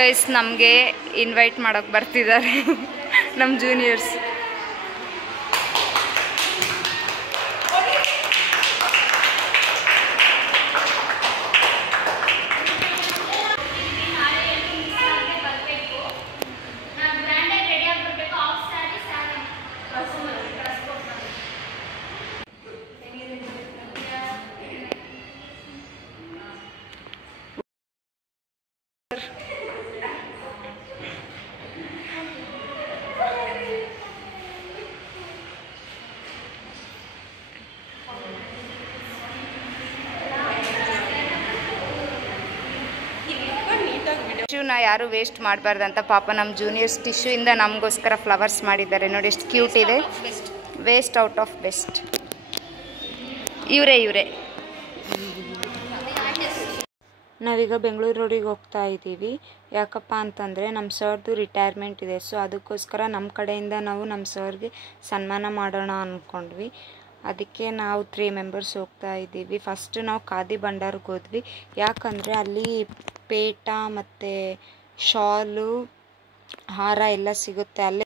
Guys ನಮಗೆ invite ಮಾಡೋಕೆ ಬರ್ತಿದ್ದಾರೆ ನಮ್ಮ ಜೂನಿಯರ್ಸ್. ಟಿಶ್ಯೂನ ಯಾರು ವೇಸ್ಟ್ ಮಾಡಬಾರ್ದಂತ ಪಾಪ ನಮ್ಮ ಜೂನಿಯರ್ಸ್ ಟಿಶ್ಯೂ ಇಂದ ನಮಗೋಸ್ಕರ ಫ್ಲವರ್ಸ್ ಮಾಡಿದ್ದಾರೆ. ನೋಡಿ ಎಷ್ಟು ಕ್ಯೂಟ್ ಇದೆ. Waste out of best. ಇವರೇ ನಾವೀಗ ಬೆಂಗಳೂರು ರೋಡಿಗೆ ಹೋಗ್ತಾ ಇದ್ದೀವಿ. ಯಾಕಪ್ಪ ಅಂತಂದರೆ ನಮ್ಮ ಸರ್ದು ರಿಟೈರ್ಮೆಂಟ್ ಇದೆ. ಸೊ ಅದಕ್ಕೋಸ್ಕರ ನಮ್ಮ ಕಡೆಯಿಂದ ನಾವು ನಮ್ಮ ಸರ್ಗೆ ಸನ್ಮಾನ ಮಾಡೋಣ ಅಂದ್ಕೊಂಡ್ವಿ. ಅದಕ್ಕೆ ನಾವು 3 ಮೆಂಬರ್ಸ್ ಹೋಗ್ತಾ ಇದ್ದೀವಿ. ಫಸ್ಟ್ ನಾವು ಖಾದಿ ಭಂಡಾರಕ್ಕೆ ಹೋದ್ವಿ. ಯಾಕಂದರೆ ಅಲ್ಲಿ ಪೇಟ ಮತ್ತು ಶಾಲು ಹಾರ ಎಲ್ಲ ಸಿಗುತ್ತೆ. ಅಲ್ಲೇ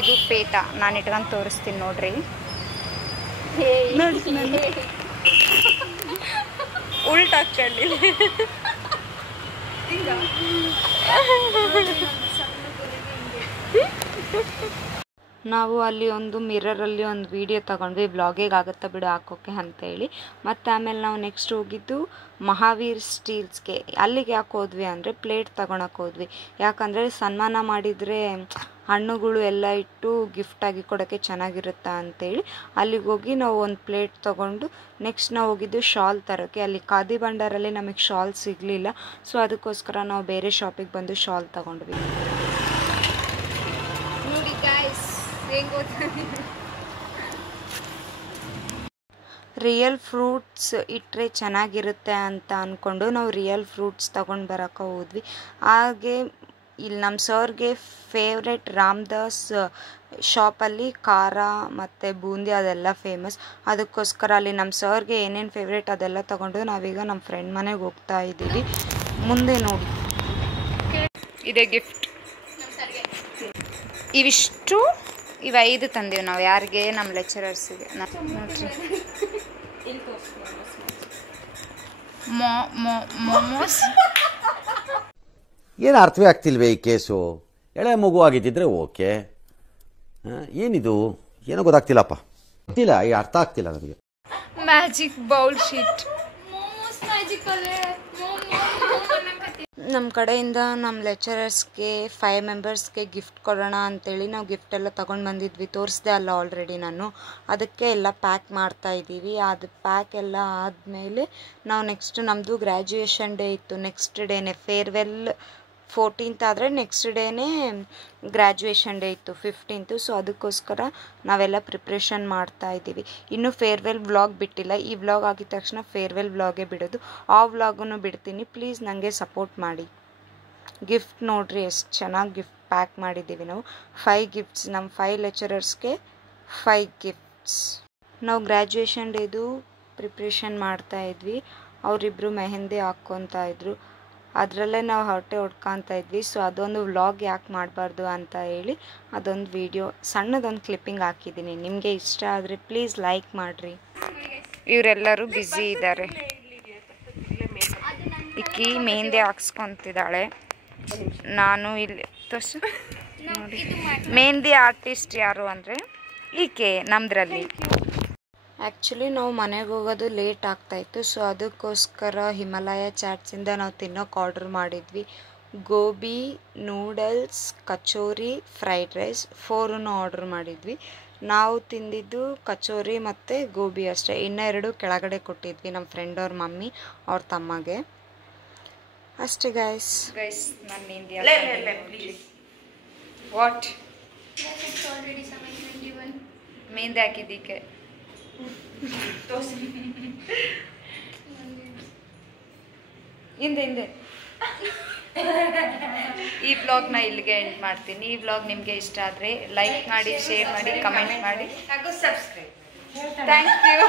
ಇದು ಪೇಟ ನಾನು ಇಟ್ಕೊಂಡು ತೋರಿಸ್ತೀನಿ ನೋಡ್ರಿ. ಉಲ್ಟಾಕ್ಕೊಳ್ಳಿ. ನಾವು ಅಲ್ಲಿ ಒಂದು ಮಿರರಲ್ಲಿ ಒಂದು ವಿಡಿಯೋ ತಗೊಂಡ್ವಿ. ವ್ಲಾಗಿಗೆ ಆಗುತ್ತಾ ಬಿಡು ಹಾಕೋಕ್ಕೆ ಅಂತೇಳಿ. ಮತ್ತು ಆಮೇಲೆ ನಾವು ನೆಕ್ಸ್ಟ್ ಹೋಗಿದ್ದು ಮಹಾವೀರ್ ಸ್ಟೀಲ್ಸ್ಗೆ. ಅಲ್ಲಿಗೆ ಯಾಕೆ ಹೋದ್ವಿ ಅಂದರೆ ಪ್ಲೇಟ್ ತಗೊಳಕ್ಕೆ ಹೋದ್ವಿ. ಯಾಕಂದರೆ ಸನ್ಮಾನ ಮಾಡಿದರೆ ಹಣ್ಣುಗಳು ಎಲ್ಲ ಇಟ್ಟು ಗಿಫ್ಟಾಗಿ ಕೊಡೋಕ್ಕೆ ಚೆನ್ನಾಗಿರುತ್ತಾ ಅಂತೇಳಿ ಅಲ್ಲಿಗೆ ಹೋಗಿ ನಾವು ಒಂದು ಪ್ಲೇಟ್ ತೊಗೊಂಡು ನೆಕ್ಸ್ಟ್ ನಾವು ಹೋಗಿದ್ದು ಶಾಲ್ ತರೋಕ್ಕೆ. ಅಲ್ಲಿ ಖಾದಿ ಭಂಡಾರಲ್ಲಿ ನಮಗೆ ಶಾಲ್ ಸಿಗಲಿಲ್ಲ. ಸೊ ಅದಕ್ಕೋಸ್ಕರ ನಾವು ಬೇರೆ ಶಾಪಿಗೆ ಬಂದು ಶಾಲ್ ತಗೊಂಡ್ವಿ. ನೋಡಿ ಗಾಯ್ಸ್ ರಿಯಲ್ ಫ್ರೂಟ್ಸ್ ಇಟ್ಟರೆ ಚೆನ್ನಾಗಿರುತ್ತೆ ಅಂತ ಅಂದ್ಕೊಂಡು ನಾವು ರಿಯಲ್ ಫ್ರೂಟ್ಸ್ ತೊಗೊಂಡು ಬರೋಕ್ಕೆ ಹೋದ್ವಿ. ಹಾಗೆ ಇಲ್ಲಿ ನಮ್ಮ ಸರ್ಗೆ ಫೇವ್ರೆಟ್ ರಾಮದಾಸ್ ಶಾಪಲ್ಲಿ ಖಾರ ಮತ್ತು ಬೂಂದಿ ಅದೆಲ್ಲ ಫೇಮಸ್. ಅದಕ್ಕೋಸ್ಕರ ಅಲ್ಲಿ ನಮ್ಮ ಸರ್ಗೆ ಏನೇನು ಫೇವ್ರೇಟ್ ಅದೆಲ್ಲ ತೊಗೊಂಡು ನಾವೀಗ ನಮ್ಮ ಫ್ರೆಂಡ್ ಮನೆಗೆ ಹೋಗ್ತಾ ಇದ್ದೀವಿ. ಮುಂದೆ ನೋಡಿ ಇದೆ ಗಿಫ್ಟ್. ಇವಿಷ್ಟು 5 ತಂದೀವಿ ನಾವು. ಯಾರಿಗೆ? ನಮ್ಮ ಲೆಕ್ಚರರ್ಸಿಗೆ. ನೋಡ್ರಿ ಮೋಮೋಸ್. ಏನು ಅರ್ಥವೇ ಆಗ್ತಿಲ್ವೇ ಈ ಕೇಸು? ಎಳೆ ಮಗು ಆಗಿದ್ದಿದ್ರೆ ಓಕೆ. ಏನಿದು ಏನೋ ಗೊತ್ತಾಗ್ತಿಲ್ಲಪ್ಪ. ಗೊತ್ತಿಲ್ಲ, ಈ ಅರ್ಥ ಆಗ್ತಿಲ್ಲ ನನಗೆ. Magic bowl sheet. ನಮ್ಮ ಕಡೆಯಿಂದ ನಮ್ಮ ಲೆಕ್ಚರರ್ಸ್ಗೆ 5 ಮೆಂಬರ್ಸ್ಗೆ ಗಿಫ್ಟ್ ಕೊಡೋಣ ಅಂತೇಳಿ ನಾವು ಗಿಫ್ಟ್ ಎಲ್ಲ ತೊಗೊಂಡು ಬಂದಿದ್ವಿ. ತೋರಿಸ್ದೆ ಅಲ್ಲ ಆಲ್ರೆಡಿ ನಾನು. ಅದಕ್ಕೆ ಎಲ್ಲ ಪ್ಯಾಕ್ ಮಾಡ್ತಾ ಇದ್ದೀವಿ. ಅದು ಪ್ಯಾಕ್ ಎಲ್ಲ ಆದಮೇಲೆ ನಾವು ನೆಕ್ಸ್ಟ್ ನಮ್ಮದು ಗ್ರ್ಯಾಜುಯೇಷನ್ ಡೇ ಇತ್ತು. ನೆಕ್ಸ್ಟ್ ಡೇನೇ ಫೇರ್ವೆಲ್ 14th ಆದರೆ ನೆಕ್ಸ್ಟ್ ಡೇನೇ ಗ್ರ್ಯಾಜುಯೇಷನ್ ಡೇ ಇತ್ತು 15th. ಸೊ ಅದಕ್ಕೋಸ್ಕರ ನಾವೆಲ್ಲ ಪ್ರಿಪ್ರೇಷನ್ ಮಾಡ್ತಾ ಇದ್ದೀವಿ. ಇನ್ನೂ ಫೇರ್ವೆಲ್ ವ್ಲಾಗ್ ಬಿಟ್ಟಿಲ್ಲ. ಈ ವ್ಲಾಗ್ ಆಗಿದ ತಕ್ಷಣ ಫೇರ್ವೆಲ್ ವ್ಲಾಗೇ ಬಿಡೋದು. ಆ ವ್ಲಾಗನ್ನು ಬಿಡ್ತೀನಿ. ಪ್ಲೀಸ್ ನನಗೆ ಸಪೋರ್ಟ್ ಮಾಡಿ. ಗಿಫ್ಟ್ ನೋಡ್ರಿ ಎಷ್ಟು ಚೆನ್ನಾಗಿ ಗಿಫ್ಟ್ ಪ್ಯಾಕ್ ಮಾಡಿದ್ದೀವಿ ನಾವು. 5 ಗಿಫ್ಟ್ಸ್. ನಮ್ಮ 5 ಲೆಕ್ಚರರ್ಸ್ಗೆ 5 ಗಿಫ್ಟ್ಸ್. ನಾವು ಗ್ರ್ಯಾಜುಯೇಷನ್ ಡೇದು ಪ್ರಿಪ್ರೇಷನ್ ಮಾಡ್ತಾ ಇದ್ವಿ. ಅವರಿಬ್ಬರು ಮೆಹಂದಿ ಹಾಕ್ಕೊತಾ ಇದ್ರು. ಅದರಲ್ಲೇ ನಾವು ಹೊಟ್ಟೆ ಹೊಡ್ಕೊತಾ ಇದ್ವಿ. ಸೊ ಅದೊಂದು ವ್ಲಾಗ್ ಯಾಕೆ ಮಾಡಬಾರ್ದು ಅಂತ ಹೇಳಿ ಅದೊಂದು ವಿಡಿಯೋ ಸಣ್ಣದೊಂದು ಕ್ಲಿಪ್ಪಿಂಗ್ ಹಾಕಿದ್ದೀನಿ. ನಿಮಗೆ ಇಷ್ಟ ಆದರೆ ಪ್ಲೀಸ್ ಲೈಕ್ ಮಾಡಿರಿ. ಇವರೆಲ್ಲರೂ ಬ್ಯುಸಿ ಇದ್ದಾರೆ. ಈಕಿ ಮೆಹಂದಿ ಹಾಕ್ಸ್ಕೊತಿದ್ದಾಳೆ. ನಾನು ಇಲ್ಲಿ ತೋರಿಸು ನೋಡಿ. ಮೆಹಂದಿ ಆರ್ಟಿಸ್ಟ್ ಯಾರು ಅಂದರೆ ಈಕೆ ನಮ್ಮದ್ರಲ್ಲಿ. ಆ್ಯಕ್ಚುಲಿ ನಾವು ಮನೆಗೆ ಹೋಗೋದು ಲೇಟ್ ಆಗ್ತಾಯಿತ್ತು. ಸೊ ಅದಕ್ಕೋಸ್ಕರ ಹಿಮಾಲಯ ಚಾಟ್ಸಿಂದ ನಾವು ತಿನ್ನೋಕೆ ಆರ್ಡ್ರ್ ಮಾಡಿದ್ವಿ. Gobi, noodles, kachori, fried rice 4 order ಮಾಡಿದ್ವಿ. ನಾವು ತಿಂದಿದ್ದು ಕಚೋರಿ ಮತ್ತು ಗೋಬಿ ಅಷ್ಟೇ. ಇನ್ನೂ 2 ಕೆಳಗಡೆ ಕೊಟ್ಟಿದ್ವಿ ನಮ್ಮ ಫ್ರೆಂಡ್ ಅವ್ರ ಮಮ್ಮಿ ಅವ್ರ ತಮ್ಮಗೆ ಅಷ್ಟೇ. ಗೈಸ್ ನಾನು ಮೆಹಂದಿ ವಾಟ್ ಮೆಹಂದಿ ಹಾಕಿದ್ದಕ್ಕೆ ಹಿಂದೆ ಈ ವ್ಲಾಗ್ನ ಇಲ್ಲಿಗೆ ಎಂಡ್ ಮಾಡ್ತೀನಿ. ಈ ವ್ಲಾಗ್ ನಿಮಗೆ ಇಷ್ಟ ಆದರೆ ಲೈಕ್ ಮಾಡಿ, ಶೇರ್ ಮಾಡಿ, ಕಮೆಂಟ್ ಮಾಡಿ ಹಾಗೂ ಸಬ್ಸ್ಕ್ರೈಬ್. Thank you.